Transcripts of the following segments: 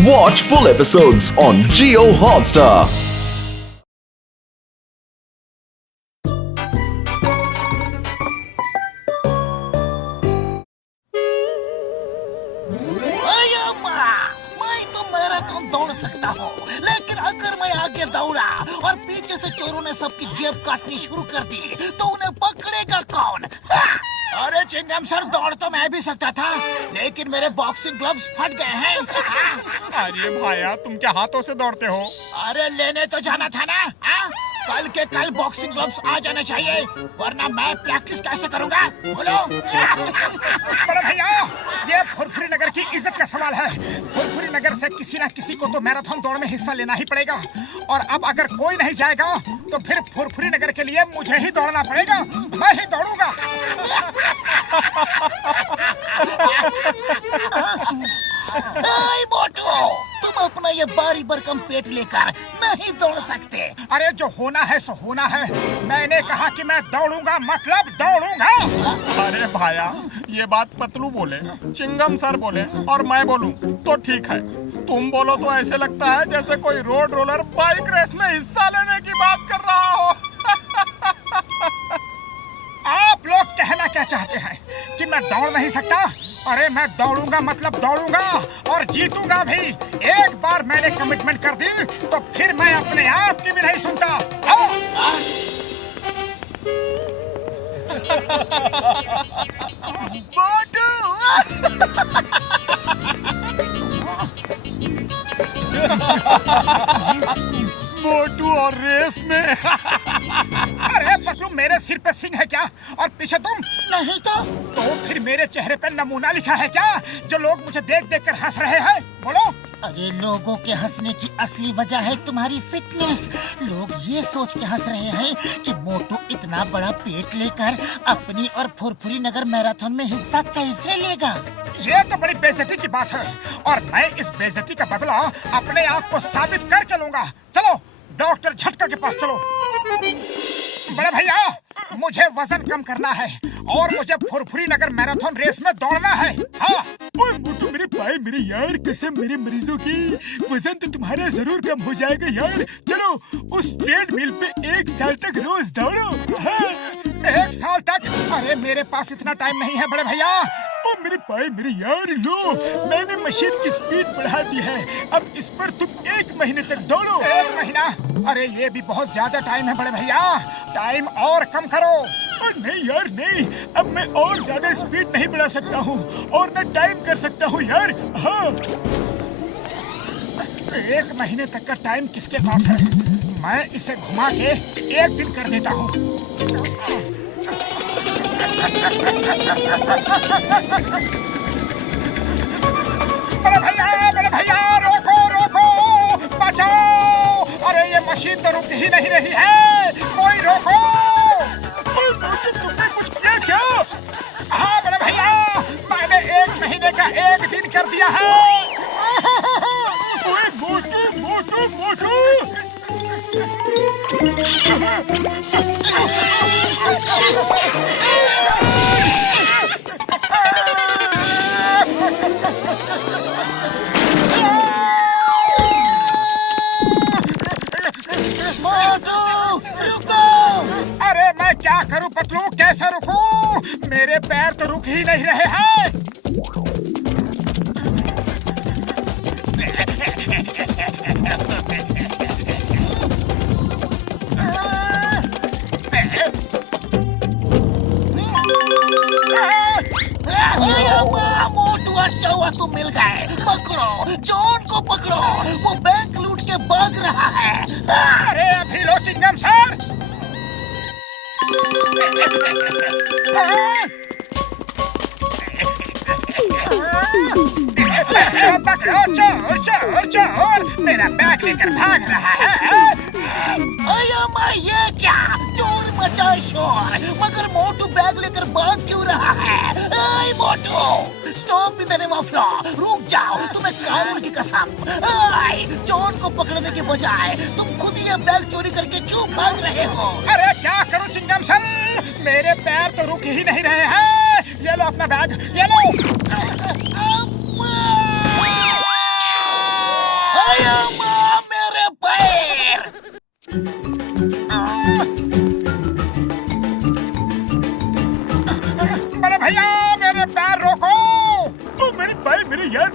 Watch full episodes on Jio Hotstar. दौड़ सकता हूँ, लेकिन अगर मैं आगे दौड़ा और पीछे से चोरों ने सबकी जेब काटनी शुरू कर दी तो उन्हें पकड़ेगा कौन? अरे चिंगम सर, दौड़ तो मैं भी सकता था, लेकिन मेरे बॉक्सिंग ग्लव्स फट गए हैं। अरे भाया, तुम क्या हाथों से दौड़ते हो? अरे लेने तो जाना था ना। कल के कल बॉक्सिंग ग्लव्स आ जाने चाहिए, वरना मैं प्रैक्टिस कैसे करूँगा? बोलो। बड़े भैया, ये फुरफुरी नगर की इज्जत का सवाल है। फुरफुरी नगर से किसी न किसी को तो मैराथन दौड़ में हिस्सा लेना ही पड़ेगा, और अब अगर कोई नहीं जाएगा तो फिर फुरफुरी नगर के लिए मुझे ही दौड़ना पड़ेगा। मैं ही दौड़ूंगा। मोटू, तुम अपना ये बारी भरकम पेट लेकर नहीं दौड़ सकते। अरे जो होना है सो होना है। मैंने कहा कि मैं दौड़ूंगा, मतलब दौड़ूंगा। अरे भाया, ये बात पतलू बोले, चिंगम सर बोले और मैं बोलूं तो ठीक है। तुम बोलो तो ऐसे लगता है जैसे कोई रोड रोलर बाइक रेस में हिस्सा लेने की बात कर रहा हो। आप लोग कहना क्या चाहते हैं कि मैं दौड़ नहीं सकता? अरे मैं दौड़ूंगा, मतलब दौड़ूंगा और जीतूंगा भी। एक बार मैंने कमिटमेंट कर दी तो फिर मैं अपने आप की भी नहीं सुनता। मोटू और रेस में। अरे पतलू, मेरे सिर पे सिंह है क्या और पीछे तुम? नहीं तो फिर मेरे चेहरे पे नमूना लिखा है क्या, जो लोग मुझे देख देख कर हंस रहे हैं? बोलो। अरे लोगों के हंसने की असली वजह है तुम्हारी फिटनेस। लोग ये सोच के हंस रहे हैं कि मोटू इतना बड़ा पेट लेकर अपनी और फुरफुरी नगर मैराथन में हिस्सा कैसे लेगा। ये तो बड़ी बेइज्जती की बात है, और मैं इस बेइज्जती का बदला अपने आप को साबित करके लूंगा। चलो डॉक्टर झटका के पास चलो। बड़े भैया, मुझे वजन कम करना है और मुझे फुरफुरी नगर मैराथन रेस में दौड़ना है। हाँ। मोटू मेरे भाई, मेरे यार, कसम मेरे मरीजों की, वजन तो तुम्हारा जरूर कम हो जाएगा यार। चलो उस ट्रेडमिल पे 1 साल तक रोज दौड़ो। हाँ। 1 साल तक? अरे मेरे पास इतना टाइम नहीं है बड़े भैया। ओ मेरे भाई, मेरे यार, लो मैंने मशीन की स्पीड बढ़ा दी है, अब इस पर तुम 1 महीने तक दौड़ो। 1 महीना? अरे ये भी बहुत ज्यादा टाइम है बड़े भैया, टाइम और कम करो। नहीं यार नहीं, अब मैं और ज्यादा स्पीड नहीं बढ़ा सकता हूँ और न टाइम कर सकता हूँ यार। हाँ। 1 महीने तक का टाइम किसके पास है? मैं इसे घुमा के 1 दिन कर देता हूँ। बड़े भैया, रोको रोको, बचाओ। अरे ये मशीन तो रुक ही नहीं रही है, कोई रोको। तुमने कुछ किया क्या? हाँ बड़े भैया, मैंने 1 महीने का 1 दिन कर दिया है। मोटू मोटू मोटू। अरे मैं क्या करूं पतलू, कैसे रुकूं? मेरे पैर तो रुक ही नहीं रहे हैं। मोटू, अच्छा हुआ तुम मिल गए। पकड़ो, जॉन को पकड़ो, वो बैंक लूट के भाग रहा है। अरे अभी लो चिंगम सर। पकड़ो, चोर चोर चोर, मेरा बैग लेकर भाग रहा है। ये क्या, चोर मचा शोर, मगर मोटू बैग लेकर भाग क्यों रहा है? मोटू, stop in the name of law, रुक जाओ, तुम्हें कानून की कसम। जॉन को पकड़ने के बजाय तुम खुद ये बैग चोरी करके क्यों भाग रहे हो? अरे क्या करूं चिंगम सर, मेरे पैर तो रुक ही नहीं रहे हैं। ये लो अपना बैग, ये लो।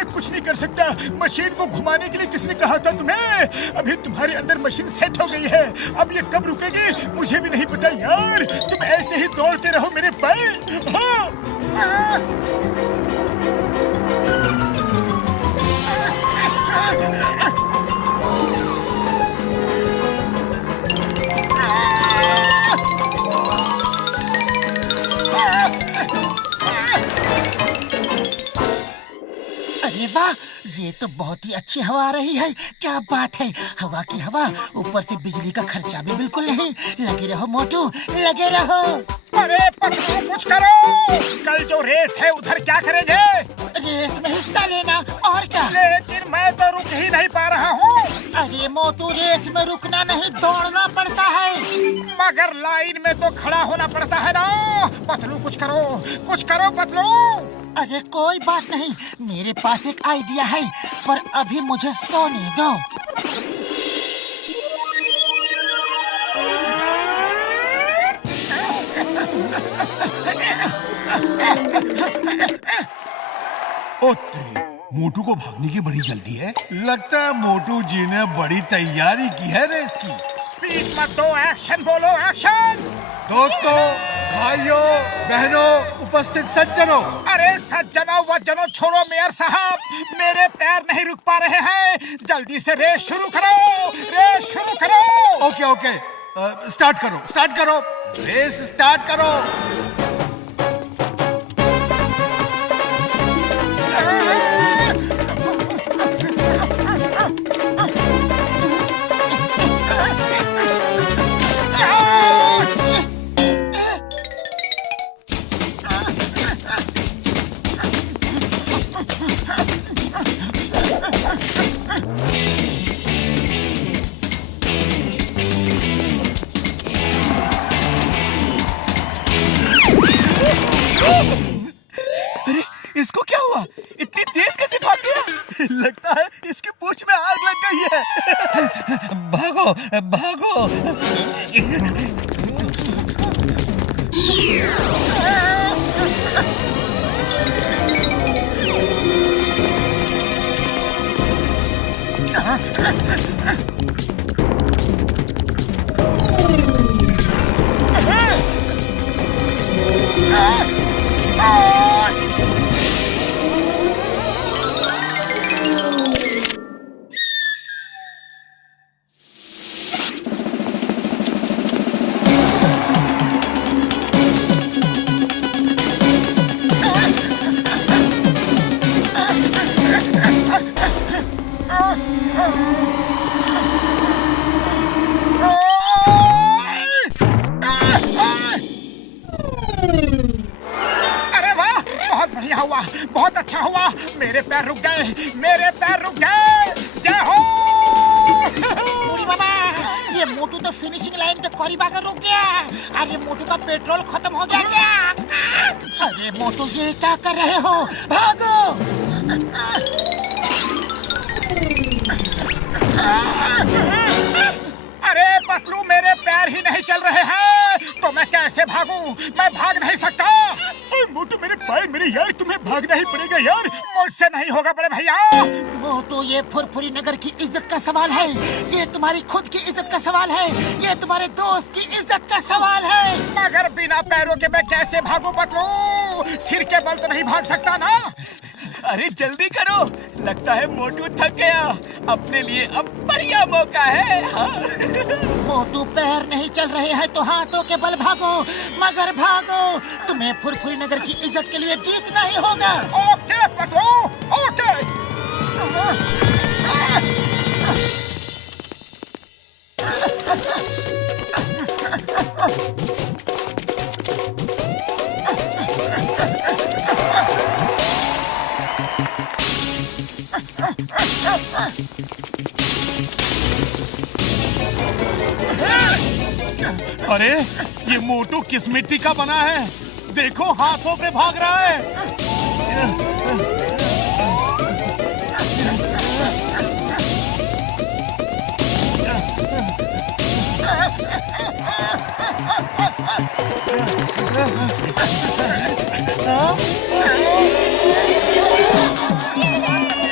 मैं कुछ नहीं कर सकता। मशीन को घुमाने के लिए किसने कहा था तुम्हें? अभी तुम्हारे अंदर मशीन सेट हो गई है। अब ये कब रुकेगी मुझे भी नहीं पता यार। तुम ऐसे ही दौड़ते रहो मेरे पैर। अरे वाह, ये तो बहुत ही अच्छी हवा आ रही है। क्या बात है, हवा की हवा, ऊपर से बिजली का खर्चा भी बिल्कुल नहीं। लगे रहो मोटू, लगे रहो। अरे पतलू कुछ करो। कल जो रेस है उधर क्या करेंगे? रेस में हिस्सा लेना और क्या। लेकिन मैं तो रुक ही नहीं पा रहा हूँ। अरे मोटू, रेस में रुकना नहीं, दौड़ना पड़ता है। मगर लाइन में तो खड़ा होना पड़ता है ना। पतलू कुछ करो पतलू। अरे कोई बात नहीं, मेरे पास एक आइडिया है, पर अभी मुझे सोने दो। ओ तेरी, मोटू को भागने की बड़ी जल्दी है। लगता है मोटू जी ने बड़ी तैयारी की है रेस की। स्पीड मत दो, एक्शन बोलो, एक्शन। दोस्तों, भाइयों, बहनों, उपस्थित सज्जनों। अरे सज्जनों वज्जनों छोड़ो मेयर साहब, मेरे पैर नहीं रुक पा रहे हैं। जल्दी से रेस शुरू करो। ओके, स्टार्ट करो, रेस स्टार्ट करो। अरे इसको क्या हुआ? इतनी तेज कैसे भाग गया? लगता है इसकी पूंछ में आग लग गई है। भागो। बहुत अच्छा हुआ। मेरे पैर रुक गए। जय हो। बूढ़ी बाबा, ये मोटू तो फिनिशिंग लाइन के करीब आकर रुक गया। अरे मोटू का पेट्रोल खत्म हो गया क्या? अरे मोटू, ये क्या कर रहे हो? भागो। अरे पतलू, मेरे पैर ही नहीं चल रहे हैं तो मैं कैसे भागूं? मैं भाग नहीं सकता। मोटू, मेरे पैर मेरे यार, तुम्हें भागना ही पड़ेगा यार। मुझसे नहीं होगा बड़े भैया। मोटू, ये फुरफुरी नगर की इज्जत का सवाल है। ये तुम्हारी खुद की इज्जत का सवाल है। ये तुम्हारे दोस्त की इज्जत का सवाल है। मगर बिना पैरों के मैं कैसे भागूं पतलू? सिर के बल तो नहीं भाग सकता ना। अरे जल्दी करो, लगता है मोटू थक गया। अपने लिए अब बढ़िया मौका है। मोटू, पैर नहीं चल रहे हैं तो हाथों के बल भागो, मगर भागो। तुम्हें फुरफुरी नगर की इज्जत के लिए जीतना ही होगा। Okay Patlu, okay. अरे ये मोटू किस मिट्टी का बना है? देखो, हाथों पे भाग रहा है।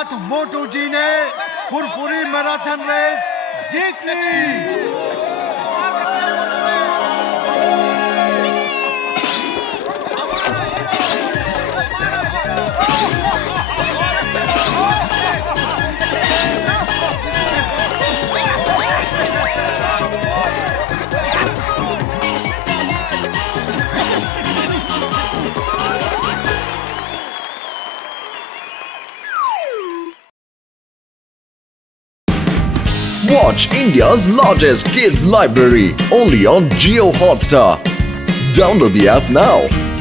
साथ मोटू जी ने Furfuri marathon race Jeet Lee. Watch India's largest kids library only on Jio Hotstar. Download the app now.